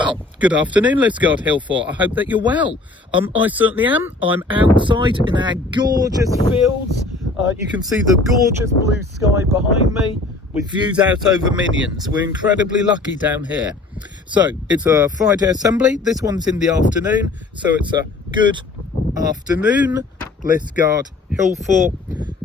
Well, good afternoon, Liskeard Hillfort. I hope that you're well. I certainly am. I'm outside in our gorgeous fields. You can see the gorgeous blue sky behind me with views out over Minions. We're incredibly lucky down here. So it's a Friday assembly. This one's in the afternoon, so it's a good afternoon, Liskeard Hillfort.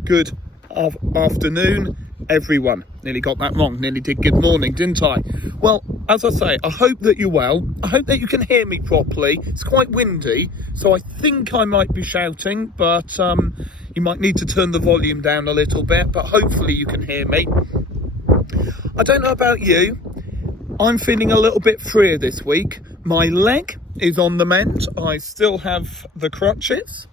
Good afternoon, everyone. Nearly got that wrong. Nearly did good morning, didn't I? Well, as I say, I hope that you're well. I hope that you can hear me properly. It's quite windy, so I think I might be shouting, but you might need to turn the volume down a little bit, but hopefully you can hear me. I don't know about you. I'm feeling a little bit freer this week. My leg is on the mend. I still have the crutches.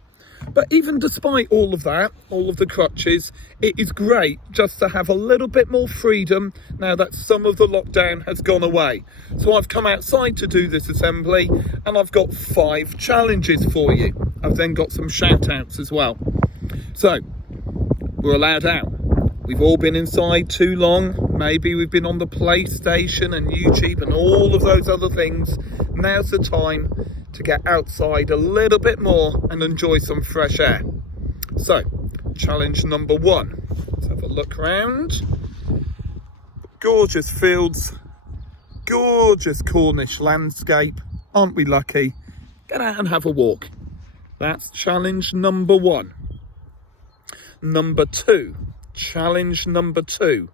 But even despite all of that, all of the crutches, it is great just to have a little bit more freedom now that some of the lockdown has gone away. So I've come outside to do this assembly and I've got 5 challenges for you. I've then got some shout outs as well. So we're allowed out. We've all been inside too long. Maybe we've been on the PlayStation and YouTube and all of those other things. Now's the time to get outside a little bit more and enjoy some fresh air. So, challenge number 1. Let's have a look around. Gorgeous fields, gorgeous Cornish landscape. Aren't we lucky? Get out and have a walk. That's challenge number 1. Number 2. Challenge number 2.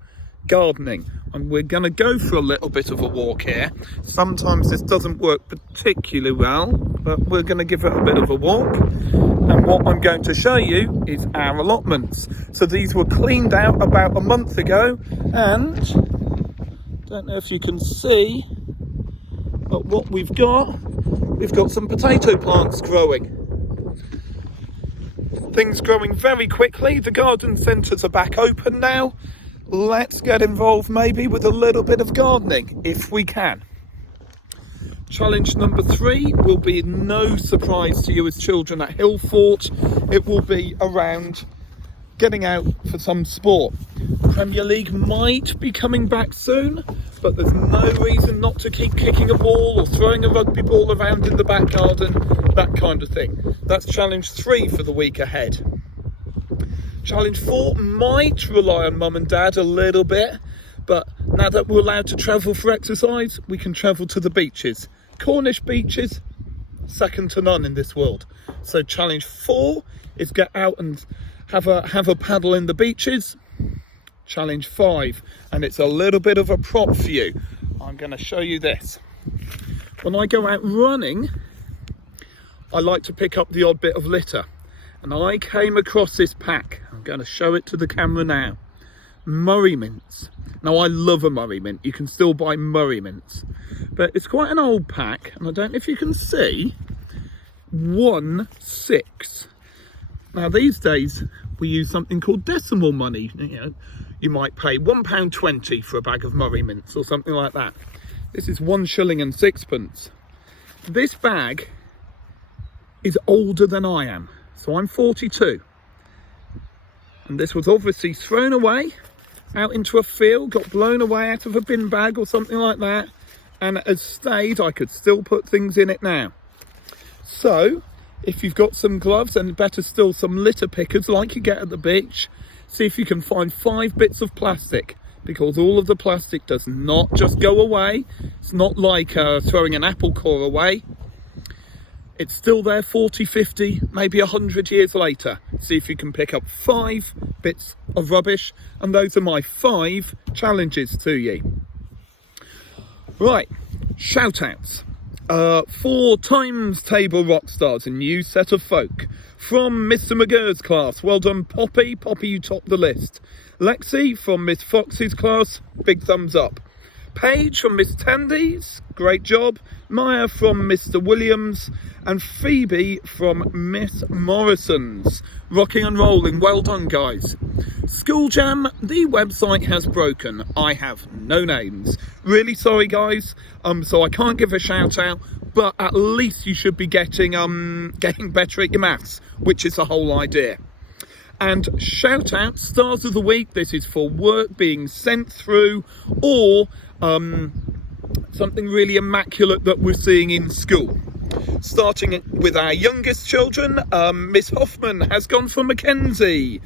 Gardening, and we're going to go for a little bit of a walk here. Sometimes this doesn't work particularly well, but we're going to give it a bit of a walk. And what I'm going to show you is our allotments. So these were cleaned out about a month ago, and don't know if you can see, but what we've got some potato plants growing. Things growing very quickly. The garden centres are back open now. Let's get involved maybe with a little bit of gardening, if we can. Challenge number 3 will be no surprise to you as children at Hillfort. It will be around getting out for some sport. Premier League might be coming back soon, but there's no reason not to keep kicking a ball or throwing a rugby ball around in the back garden, that kind of thing. That's challenge 3 for the week ahead. Challenge 4 might rely on mum and dad a little bit, but now that we're allowed to travel for exercise, we can travel to the beaches. Cornish beaches, second to none in this world. So challenge 4 is get out and have a paddle in the beaches. Challenge 5, and it's a little bit of a prop for you. I'm going to show you this. When I go out running, I like to pick up the odd bit of litter. And I came across this pack. I'm going to show it to the camera now. Murray mints. Now, I love a Murray mint. You can still buy Murray mints. But it's quite an old pack. And I don't know if you can see. 1/6. Now, these days, we use something called decimal money. You know, you might pay £1.20 for a bag of Murray mints or something like that. This is 1 shilling and 6pence. This bag is older than I am. So I'm 42, and this was obviously thrown away out into a field, got blown away out of a bin bag or something like that, and it has stayed. I could still put things in it now. So if you've got some gloves, and better still some litter pickers like you get at the beach, see if you can find 5 bits of plastic, because all of the plastic does not just go away. It's not like throwing an apple core away. It's still there 40, 50, maybe 100 years later. See if you can pick up 5 bits of rubbish. And those are my 5 challenges to you. Right, shout outs. 4 times table rock stars, a new set of folk. From Mr. McGurr's class, well done Poppy. Poppy, you topped the list. Lexi from Miss Fox's class, big thumbs up. Paige from Miss Tandy's, great job. Maya from Mr. Williams, and Phoebe from Miss Morrison's. Rocking and rolling, well done guys. School Jam, the website has broken. I have no names. Really sorry guys, so I can't give a shout out, but at least you should be getting better at your maths, which is the whole idea. And shout out, stars of the week, this is for work being sent through, or something really immaculate that we're seeing in school. Starting with our youngest children, Miss Hoffman has gone for Mackenzie.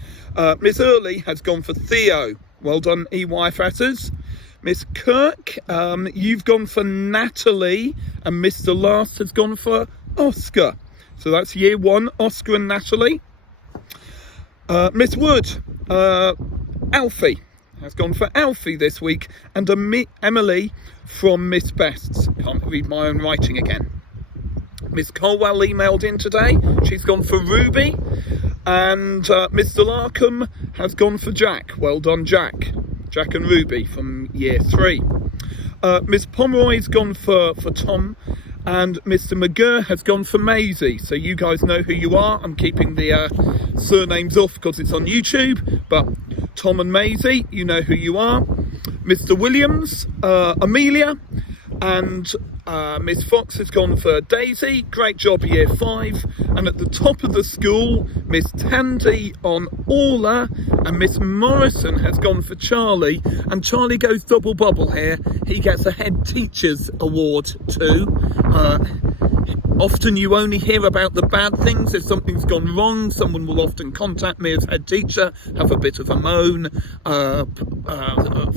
Miss Early has gone for Theo. Well done, EYFatters. Miss Kirk, you've gone for Natalie, and Mr. Last has gone for Oscar. So that's year 1, Oscar and Natalie. Miss Wood, Alfie has gone for Alfie this week, and Emily from Miss Best's. Can't read my own writing again. Miss Colwell emailed in today. She's gone for Ruby, and Mr. Larkham has gone for Jack. Well done, Jack. Jack and Ruby from year 3. Miss Pomeroy's gone for Tom, and Mr. McGurr has gone for Maisie. So you guys know who you are. I'm keeping the surnames off because it's on YouTube, but Tom and Maisie, you know who you are. Mr. Williams, Amelia, and Miss Fox has gone for Daisy. Great job, year 5. And at the top of the school, Miss Tandy on Orla, and Miss Morrison has gone for Charlie. And Charlie goes double bubble here. He gets a head teacher's award too. Often you only hear about the bad things. If something's gone wrong, someone will often contact me as head teacher, have a bit of a moan.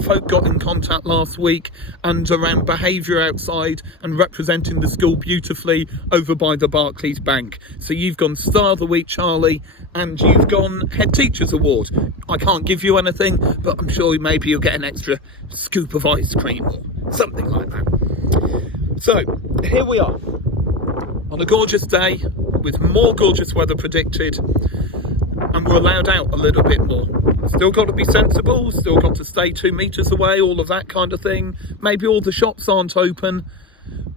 Folk got in contact last week and around behaviour outside and representing the school beautifully over by the Barclays Bank. So you've gone Star of the Week, Charlie, and you've gone Head Teacher's Award. I can't give you anything, but I'm sure maybe you'll get an extra scoop of ice cream or something like that. So here we are on a gorgeous day with more gorgeous weather predicted, and we're allowed out a little bit more. Still got to be sensible, still got to stay 2 meters away, all of that kind of thing. Maybe all the shops aren't open,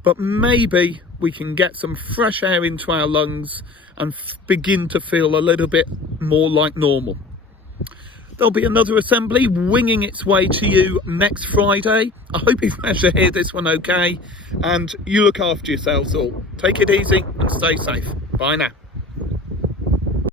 but maybe we can get some fresh air into our lungs and begin to feel a little bit more like normal. There'll be another assembly winging its way to you next Friday. I hope you've managed to hear this one okay, and you look after yourselves all. Take it easy and stay safe. Bye now.